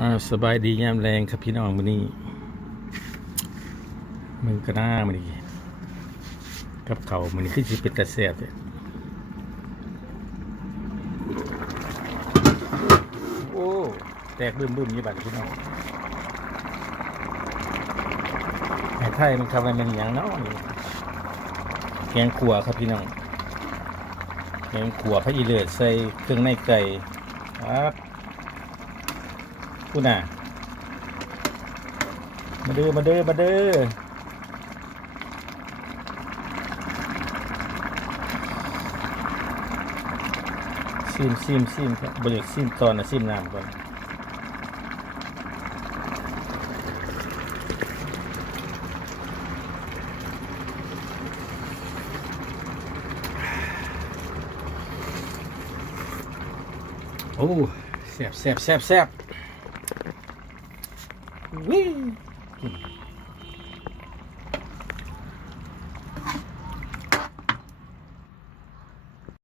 อ่าสบายดียามแรงครับพี่น้องมื้อนี้มึงก็น่ามื้อนี้กับเขามื้อนี้คือสิเป็นตาแซ่บเนี่ยโอ้แตกบึ้มๆอยู่บัดพี่น้องไอ้ไทยมันคำว่ามันหยังนาะนี่แกงขัวครับพี่น้องแกงขัวพระอีเลิศใส่เครื่องในไก่ครับ คุณน่ะ มาเด้อมาเด้อมาเด้อซิมซิมซิมครับบริซิมตอนนะซิมน้ำก่อนโอ้แซ่บแซ่บแซ่บแซ่บ วิ